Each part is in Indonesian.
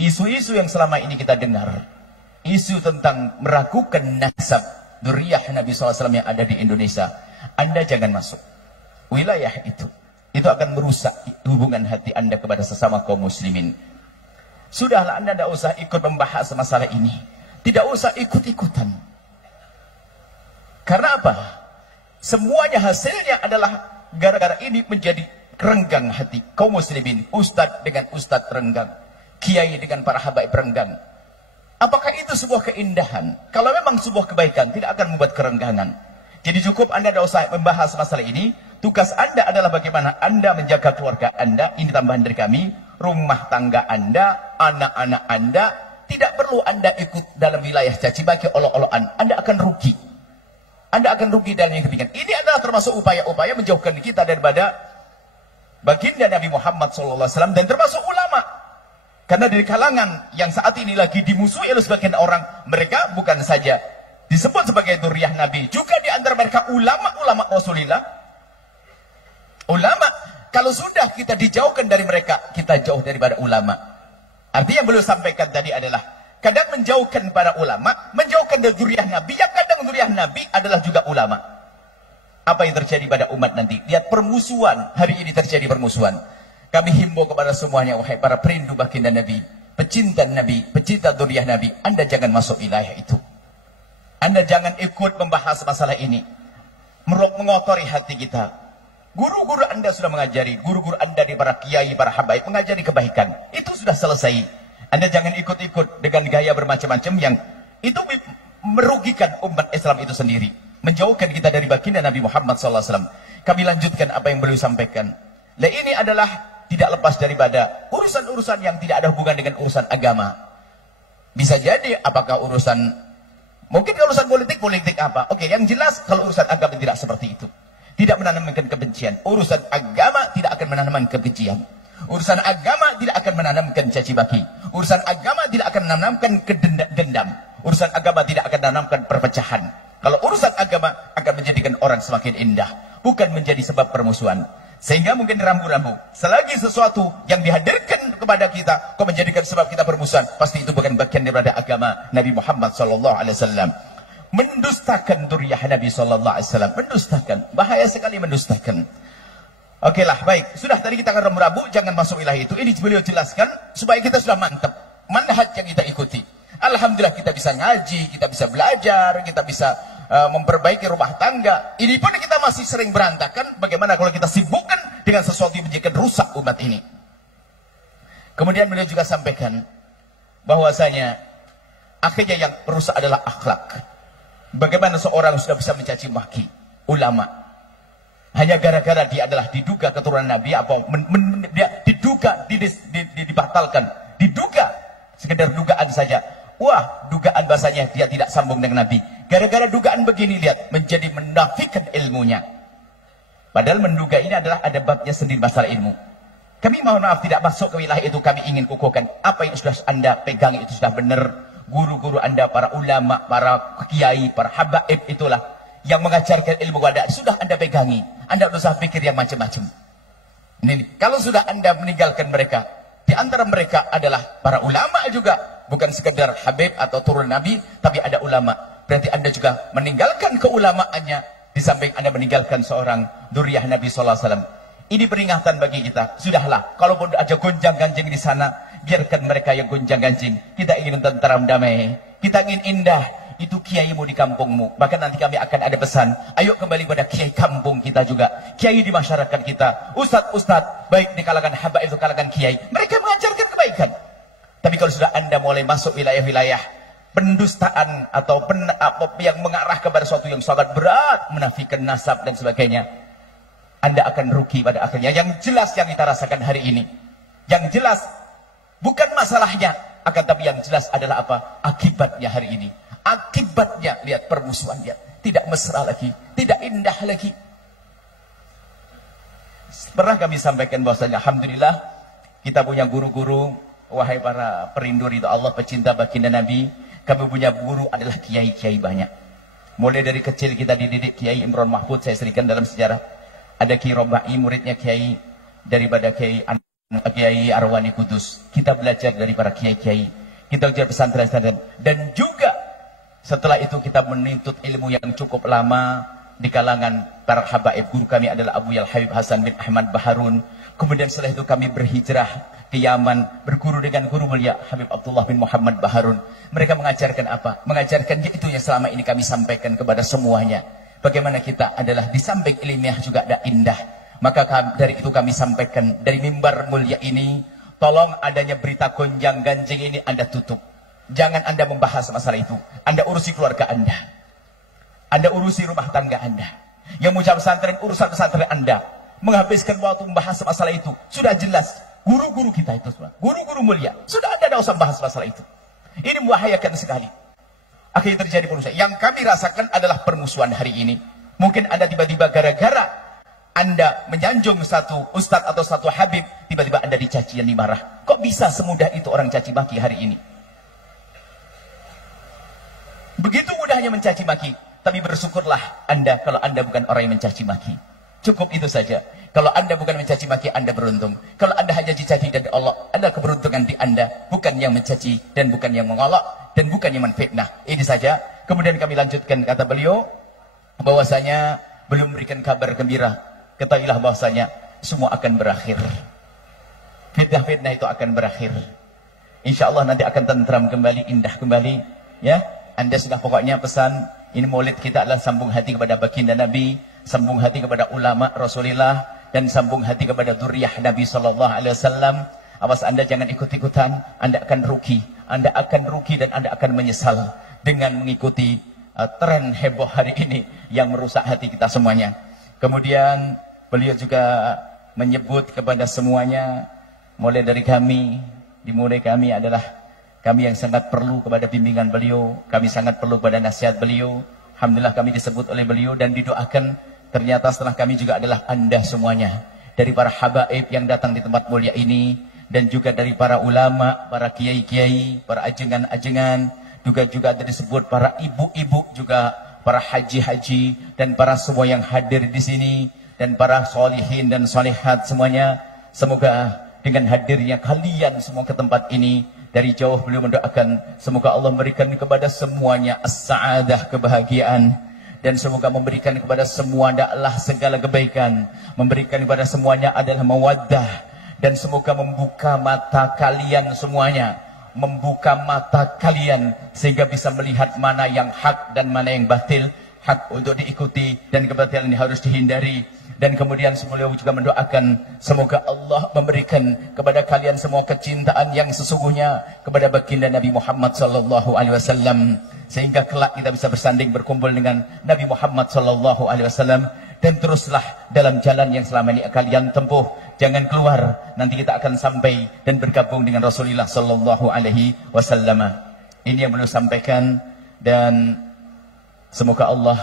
isu-isu yang selama ini kita dengar, isu tentang meragukan nasab dzurriyyah Nabi SAW yang ada di Indonesia, Anda jangan masuk wilayah itu. Itu akan merusak hubungan hati Anda kepada sesama kaum muslimin. Sudahlah, Anda tidak usah ikut membahas masalah ini. Tidak usah ikut-ikutan. Karena apa? Semuanya hasilnya adalah gara-gara ini menjadi renggang hati kaum muslimin. Ustadz dengan ustadz renggang, kiai dengan para habaib renggang. Apakah itu sebuah keindahan? Kalau memang sebuah kebaikan, tidak akan membuat kerenggangan. Jadi cukup Anda tidak usah membahas masalah ini. Tugas Anda adalah bagaimana Anda menjaga keluarga Anda. Ini tambahan dari kami. Rumah tangga Anda, anak-anak Anda. Tidak perlu Anda ikut dalam wilayah caci maki, olok-olokan. Anda akan rugi. Anda akan rugi dalam yang ketiga. Ini adalah termasuk upaya-upaya menjauhkan kita daripada baginda Nabi Muhammad SAW dan termasuk ulama. Karena dari kalangan yang saat ini lagi dimusuhi oleh sebagian orang, mereka bukan saja disebut sebagai dzurriyyah Nabi, juga di antara mereka ulama-ulama Rasulullah. Ulama, kalau sudah kita dijauhkan dari mereka, kita jauh daripada ulama. Artinya yang beliau sampaikan tadi adalah, kadang menjauhkan para ulama, menjauhkan dari dzurriyyah Nabi, yang kadang dzurriyyah Nabi adalah juga ulama. Apa yang terjadi pada umat nanti? Lihat permusuhan, hari ini terjadi permusuhan. Kami himbau kepada semuanya, wahai para perindu baginda Nabi, pecinta dzurriyyah Nabi, Anda jangan masuk wilayah itu. Anda jangan ikut membahas masalah ini, mengotori hati kita. Guru-guru Anda sudah mengajari, guru-guru Anda di para kiai, para habaib mengajari kebaikan. Itu sudah selesai. Anda jangan ikut-ikut dengan gaya bermacam-macam yang itu merugikan umat Islam itu sendiri, menjauhkan kita dari baginda Nabi Muhammad SAW. Kami lanjutkan apa yang beliau sampaikan. Nah, ini adalah tidak lepas daripada urusan-urusan yang tidak ada hubungan dengan urusan agama. Bisa jadi apakah urusan, mungkin urusan politik apa. Oke, yang jelas kalau urusan agama tidak seperti itu. Tidak menanamkan kebencian. Urusan agama tidak akan menanamkan kebencian. Urusan agama tidak akan menanamkan caci maki. Urusan agama tidak akan menanamkan dendam. Urusan agama tidak akan menanamkan perpecahan. Kalau urusan agama akan menjadikan orang semakin indah, bukan menjadi sebab permusuhan. Sehingga mungkin rambu-rambu, selagi sesuatu yang dihadirkan kepada kita kok menjadikan sebab kita permusuhan, pasti itu bukan bagian daripada agama Nabi Muhammad SAW. Mendustakan dzurriyyah Nabi SAW, mendustakan, bahaya sekali mendustakan. Oke lah, baik, sudah tadi kita akan rambu-rambu, jangan masuk wilayah itu. Ini beliau jelaskan supaya kita sudah mantap manhaj yang kita ikuti. Alhamdulillah kita bisa ngaji, kita bisa belajar, kita bisa memperbaiki rumah tangga. Ini pun kita masih sering berantakan. Bagaimana kalau kita sibukkan dengan sesuatu yang menjadikan rusak umat ini? Kemudian beliau juga sampaikan bahwasanya akhirnya yang rusak adalah akhlak. Bagaimana seorang sudah bisa mencaci maki ulama hanya gara-gara dia adalah diduga keturunan Nabi, atau dia diduga dibatalkan, diduga sekedar dugaan saja. Wah, dugaan bahasanya dia tidak sambung dengan Nabi. Gara-gara dugaan begini, lihat, menjadi menafikan ilmunya. Padahal menduga ini adalah ada babnya sendiri masalah ilmu. Kami mohon maaf tidak masuk ke wilayah itu. Kami ingin kukuhkan apa yang sudah Anda pegang itu sudah benar. Guru-guru Anda, para ulama, para kiai, para habaib itulah yang mengajarkan ilmu kepada sudah Anda pegangi. Anda tidak usah pikir yang macam-macam. Ini, kalau sudah Anda meninggalkan mereka, di antara mereka adalah para ulama juga. Bukan sekedar habib atau turun Nabi, tapi ada ulama. Berarti Anda juga meninggalkan keulamaannya, di samping Anda meninggalkan seorang dzurriyyah Nabi SAW. Ini peringatan bagi kita. Sudahlah, kalaupun ada gonjang-ganjing di sana, biarkan mereka yang gonjang-ganjing. Kita ingin tentram damai, kita ingin indah. Itu kiaimu di kampungmu. Bahkan nanti kami akan ada pesan, ayo kembali pada kiai kampung kita juga, kiai di masyarakat kita, ustadz-ustadz baik di kalangan habaib itu kalangan kiai, mereka mengajarkan kebaikan. Tapi kalau sudah Anda mulai masuk wilayah-wilayah pendustaan atau yang mengarah kepada sesuatu yang sangat berat, menafikan nasab dan sebagainya, Anda akan rugi pada akhirnya. Yang jelas yang kita rasakan hari ini, yang jelas bukan masalahnya, akan tapi yang jelas adalah apa? Akibatnya hari ini. Akibatnya, lihat permusuhan, lihat, tidak mesra lagi, tidak indah lagi. Pernah kami sampaikan bahwasanya alhamdulillah kita punya guru-guru. Wahai para perindu ridha Allah, pecinta baginda Nabi, kami punya guru adalah kiai-kiai banyak. Mulai dari kecil kita dididik Kiai Imron Mahfud, saya serikan dalam sejarah. Ada Kiai Robai, muridnya Kiai daripada Kiai Kiai Arwani Kudus, kita belajar dari para kiai-kiai, kita belajar pesantren-pesantren, dan juga setelah itu kita menuntut ilmu yang cukup lama di kalangan para habaib. Guru kami adalah Abu Yal Habib Hasan bin Ahmad Baharun. Kemudian setelah itu kami berhijrah ke Yaman, berguru dengan guru mulia Habib Abdullah bin Muhammad Baharun. Mereka mengajarkan apa? Mengajarkan itu yang selama ini kami sampaikan kepada semuanya. Bagaimana kita adalah di samping ilmiah juga ada indah. Maka dari itu kami sampaikan dari mimbar mulia ini, tolong adanya berita gonjang ganjing ini Anda tutup. Jangan Anda membahas masalah itu. Anda urusi keluarga Anda. Anda urusi rumah tangga Anda. Yang mau pesantren, urusan pesantren Anda. Menghabiskan waktu membahas masalah itu. Sudah jelas. Guru-guru kita itu semua. Guru-guru mulia. Sudah Anda tidak usah membahas masalah itu. Ini membahayakan sekali. Akhirnya terjadi perusahaan. Yang kami rasakan adalah permusuhan hari ini. Mungkin Anda tiba-tiba gara-gara Anda menyanjung satu ustadz atau satu habib, tiba-tiba Anda dicaci dan dimarah. Kok bisa semudah itu orang caci maki hari ini? Begitu mudahnya mencaci maki. Tapi bersyukurlah Anda kalau Anda bukan orang yang mencaci maki. Cukup itu saja. Kalau Anda bukan mencaci maki, Anda beruntung. Kalau Anda hanya dicaci dari Allah, ada keberuntungan di Anda. Bukan yang mencaci dan bukan yang mengolok dan bukan yang menfitnah. Ini saja. Kemudian kami lanjutkan kata beliau bahwasanya belum memberikan kabar gembira. Ketahuilah bahwasanya semua akan berakhir. Fitnah-fitnah itu akan berakhir. Insya Allah nanti akan tentram kembali, indah kembali. Ya, Anda sudah pokoknya pesan. Ini maulid kita adalah sambung hati kepada baginda Nabi, sambung hati kepada ulama Rasulullah, dan sambung hati kepada dzurriyyah Nabi Sallallahu Alaihi Wasallam. Awas Anda jangan ikut-ikutan. Anda akan rugi. Anda akan rugi dan Anda akan menyesal dengan mengikuti tren heboh hari ini yang merusak hati kita semuanya. Kemudian beliau juga menyebut kepada semuanya, mulai dari kami, dimulai kami adalah kami yang sangat perlu kepada bimbingan beliau, kami sangat perlu kepada nasihat beliau. Alhamdulillah kami disebut oleh beliau dan didoakan. Ternyata setelah kami juga adalah Anda semuanya, dari para habaib yang datang di tempat mulia ini, dan juga dari para ulama, para kiai-kiai, para ajengan-ajengan, juga ada disebut para ibu-ibu juga, para haji-haji, dan para semua yang hadir di sini, dan para solihin dan solihat semuanya. Semoga dengan hadirnya kalian semua ke tempat ini, dari jauh beliau mendoakan semoga Allah memberikan kepada semuanya as-sa'adah, kebahagiaan, dan semoga memberikan kepada semua adalah segala kebaikan, memberikan kepada semuanya adalah mawaddah, dan semoga membuka mata kalian semuanya, membuka mata kalian sehingga bisa melihat mana yang hak dan mana yang batil, hak untuk diikuti dan kebatilan ini harus dihindari. Dan kemudian beliau juga mendoakan semoga Allah memberikan kepada kalian semua kecintaan yang sesungguhnya kepada baginda Nabi Muhammad sallallahu alaihi wasallam, sehingga kelak kita bisa bersanding berkumpul dengan Nabi Muhammad sallallahu alaihi wasallam. Dan teruslah dalam jalan yang selama ini kalian tempuh, jangan keluar, nanti kita akan sampai dan bergabung dengan Rasulullah sallallahu alaihi wasallam. Ini yang beliau sampaikan, dan semoga Allah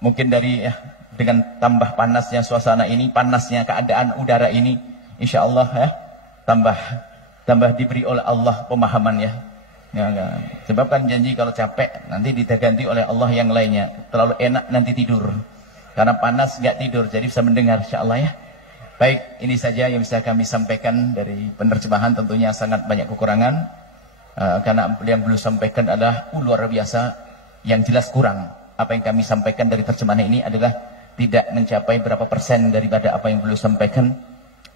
mungkin dari dengan tambah panasnya suasana ini, panasnya keadaan udara ini, insya Allah tambah diberi oleh Allah pemahaman ya. Sebab kan janji kalau capek nanti diganti oleh Allah yang lainnya. Terlalu enak nanti tidur, karena panas nggak tidur, jadi bisa mendengar insya Allah ya. Baik, ini saja yang bisa kami sampaikan dari penerjemahan. Tentunya sangat banyak kekurangan, karena yang belum sampaikan adalah luar biasa. Yang jelas kurang apa yang kami sampaikan dari terjemahan ini adalah tidak mencapai berapa persen daripada apa yang beliau sampaikan.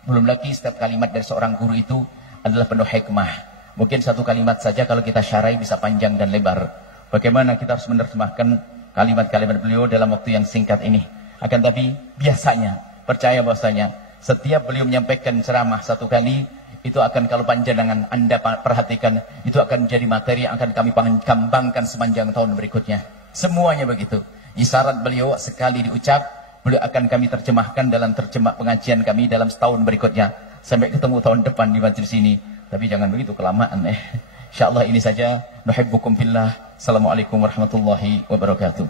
Belum lagi setiap kalimat dari seorang guru itu adalah penuh hikmah. Mungkin satu kalimat saja kalau kita syarai bisa panjang dan lebar. Bagaimana kita harus menerjemahkan kalimat-kalimat beliau dalam waktu yang singkat ini. Akan tapi biasanya, percaya bahwasanya setiap beliau menyampaikan ceramah satu kali, itu akan, kalau panjenengan Anda perhatikan, itu akan menjadi materi yang akan kami kembangkan sepanjang tahun berikutnya. Semuanya begitu. Isyarat beliau sekali diucap, beliau akan kami terjemahkan dalam terjemah pengajian kami dalam setahun berikutnya. Sampai ketemu tahun depan di majelis ini. Tapi jangan begitu kelamaan InsyaAllah ini saja. Nuhibbukum fillah. Assalamualaikum warahmatullahi wabarakatuh.